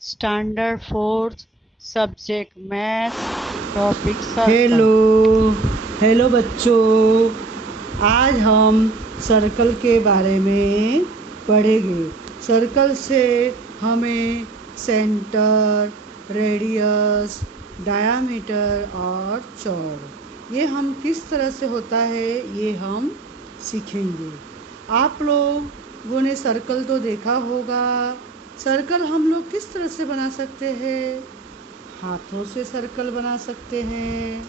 Standard fourth subject maths topic circle. Hello hello बच्चों, आज हम सर्कल के बारे में पढ़ेंगे। सर्कल से हमें सेंटर, रेडियस, डायामीटर और चौड़ ये हम किस तरह से होता है ये हम सीखेंगे। आप लोगों ने सर्कल तो देखा होगा। सर्कल हम लोग किस तरह से बना सकते हैं? हाथों से सर्कल बना सकते हैं।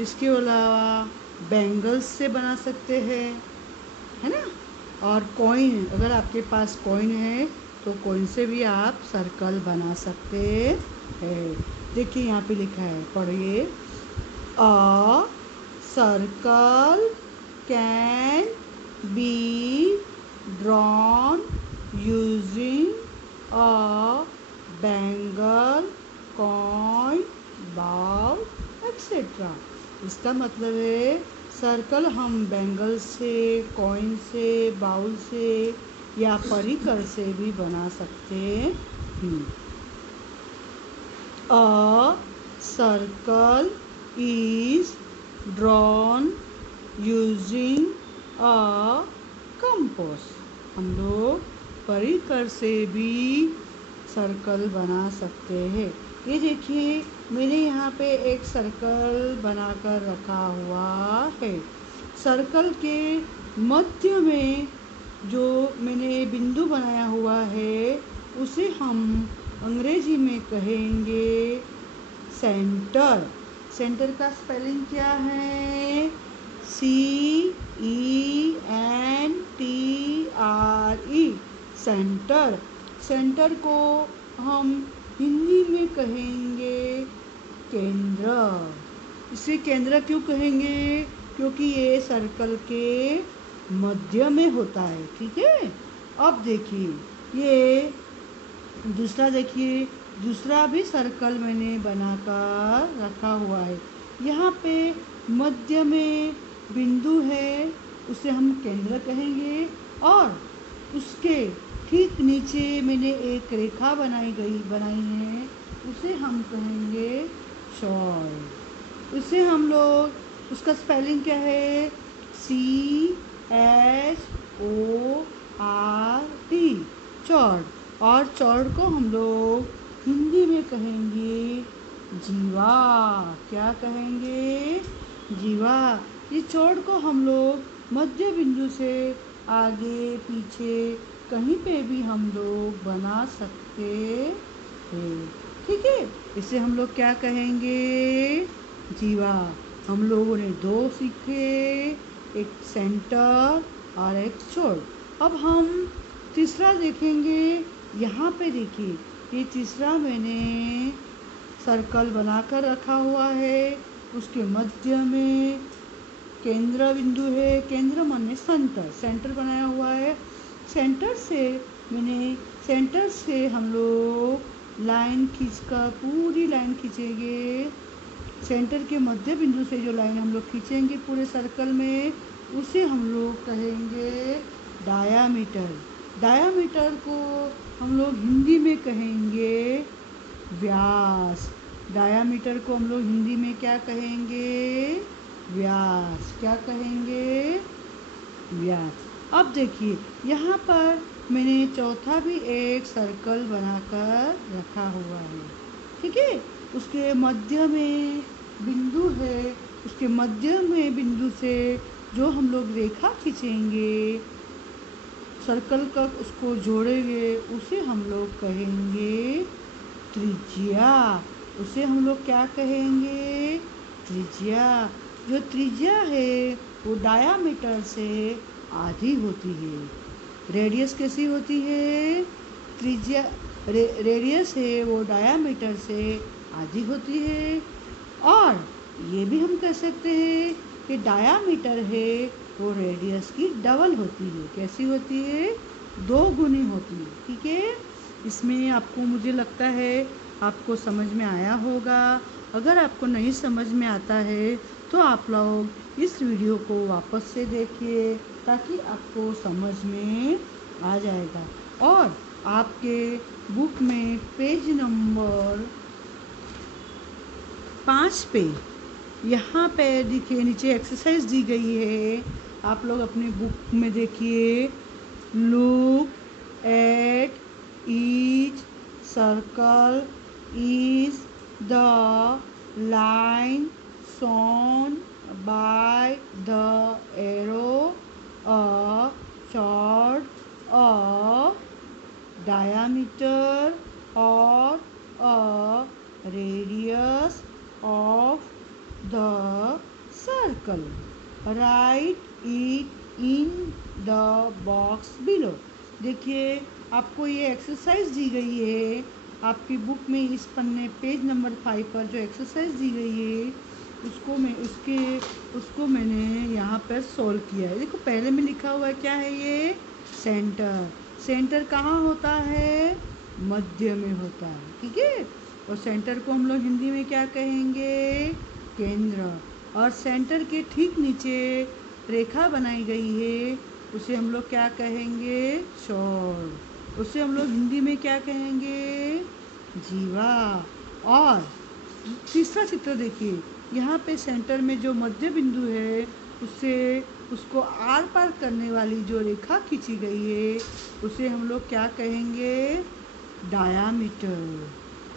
इसके अलावा बैंगल्स से बना सकते हैं, है ना। और कॉइन, अगर आपके पास कॉइन है तो कॉइन से भी आप सर्कल बना सकते हैं। देखिए यहाँ पे लिखा है, पढ़िए। A circle can be drawn using a bangle, coin, bowl etcetera. इसका मतलब है सर्कल हम बैंगल से, कॉइन से, बाउल से या परिकर से भी बना सकते हैं। A circle is drawn using a compass. हम लोग परिकर से भी सर्कल बना सकते हैं। ये देखिए, मैंने यहाँ पे एक सर्कल बनाकर रखा हुआ है। सर्कल के मध्य में जो मैंने बिंदु बनाया हुआ है उसे हम अंग्रेजी में कहेंगे सेंटर। सेंटर का स्पेलिंग क्या है? CENTRE, centre. सेंटर को हम हिंदी में कहेंगे केंद्र। इसे केंद्र क्यों कहेंगे? क्योंकि ये सर्कल के मध्य में होता है, ठीक है। अब देखिए, ये दूसरा देखिए, दूसरा भी सर्कल मैंने बनाकर रखा हुआ है। यहाँ पे मध्य में बिंदु है, उसे हम केंद्र कहेंगे। और उसके ठीक नीचे मैंने एक रेखा बनाई है, उसे हम कहेंगे चौड़। उसे हम लोग, उसका स्पेलिंग क्या है? CHORD, चौड़। और चौड़ को हम लोग हिंदी में कहेंगे जीवा। क्या कहेंगे? जीवा। इस चौड़ को हम लोग मध्य बिंदु से आगे पीछे कहीं पे भी हम लोग बना सकते हैं, ठीक है। इसे हम लोग क्या कहेंगे? जीवा। हम लोगों ने दो सीखे, एक सेंटर और एक चौड़। अब हम तीसरा देखेंगे। यहाँ पे देखिए, ये तीसरा मैंने सर्कल बनाकर रखा हुआ है। उसके मध्य में केंद्र बिंदु है। केंद्र माने सेंटर, सेंटर बनाया हुआ है। सेंटर से मैंने, सेंटर से हम लोग लाइन खींचकर, पूरी लाइन खींचेंगे। सेंटर के मध्य बिंदु से जो लाइन हम लोग खींचेंगे पूरे सर्कल में, उसे हम लोग कहेंगे डायामीटर। डायामीटर को हम लोग हिंदी में कहेंगे व्यास। डायामीटर को हम लोग हिंदी में क्या कहेंगे? व्यास। क्या कहेंगे? व्यास। अब देखिए, यहाँ पर मैंने चौथा भी एक सर्कल बनाकर रखा हुआ है, ठीक है। उसके मध्य में बिंदु है, उसके मध्य में बिंदु से जो हम लोग रेखा खींचेंगे, सर्कल का उसको जोड़ेंगे, उसे हम लोग कहेंगे त्रिज्या। उसे हम लोग क्या कहेंगे? त्रिज्या। जो त्रिज्या है वो डायामीटर से आधी होती है। रेडियस कैसी होती है? त्रिज्या, रेडियस है वो डायामीटर से आधी होती है। और ये भी हम कह सकते हैं कि डायामीटर है वो रेडियस की डबल होती है। कैसी होती है? दो गुनी होती है, ठीक है। इसमें आपको, मुझे लगता है आपको समझ में आया होगा। अगर आपको नहीं समझ में आता है तो आप लोग इस वीडियो को वापस से देखिए, ताकि आपको समझ में आ जाएगा। और आपके बुक में पेज नंबर 5 पे यहाँ पे देखिए नीचे एक्सरसाइज दी गई है। आप लोग अपनी बुक में देखिए। Look at each circle is the line shown by the arrow, a chord, a diameter or a radius of the circle. Write it in the box below. देखिए आपको ये एक्सरसाइज दी गई है आपकी बुक में। इस पन्ने पेज नंबर 5 पर जो एक्सरसाइज दी गई है उसको मैंने यहाँ पर सोल्व किया है। देखो पहले में लिखा हुआ है क्या है ये, सेंटर। सेंटर कहाँ होता है, मध्य में होता है, ठीक है। और सेंटर को हम लोग हिंदी में क्या कहेंगे, केंद्र। और सेंटर के ठीक नीचे रेखा बनाई गई है उसे हम लोग क्या कहेंगे, चौड़। उसे हम लोग हिंदी में क्या कहेंगे, जीवा। और तीसरा चित्र देखिए, यहाँ पे सेंटर में जो मध्य बिंदु है उससे उसको आर पार करने वाली जो रेखा खींची गई है उसे हम लोग क्या कहेंगे, डायामीटर।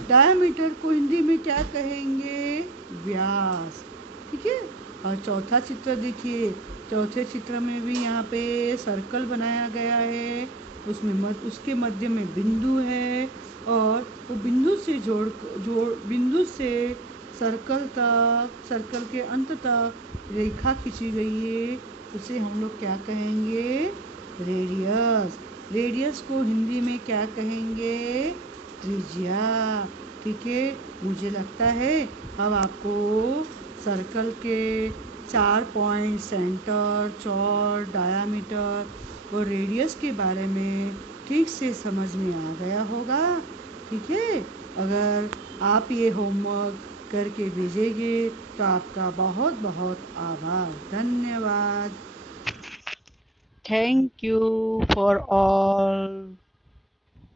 डायामीटर को हिंदी में क्या कहेंगे, व्यास, ठीक है। और चौथा चित्र देखिए, चौथे चित्र में भी यहाँ पे सर्कल बनाया गया है। उसके मध्य में बिंदु है और वो बिंदु से सर्कल के अंत तक रेखा खींची गई है उसे हम लोग क्या कहेंगे, रेडियस। रेडियस को हिंदी में क्या कहेंगे, त्रिज्या, ठीक है। मुझे लगता है अब आपको सर्कल के 4 पॉइंट, सेंटर, चौड़, डायामीटर और रेडियस के बारे में ठीक से समझ में आ गया होगा, ठीक है। अगर आप ये होमवर्क करके भेजेंगे तो आपका बहुत बहुत आभार, धन्यवाद। Thank you for all.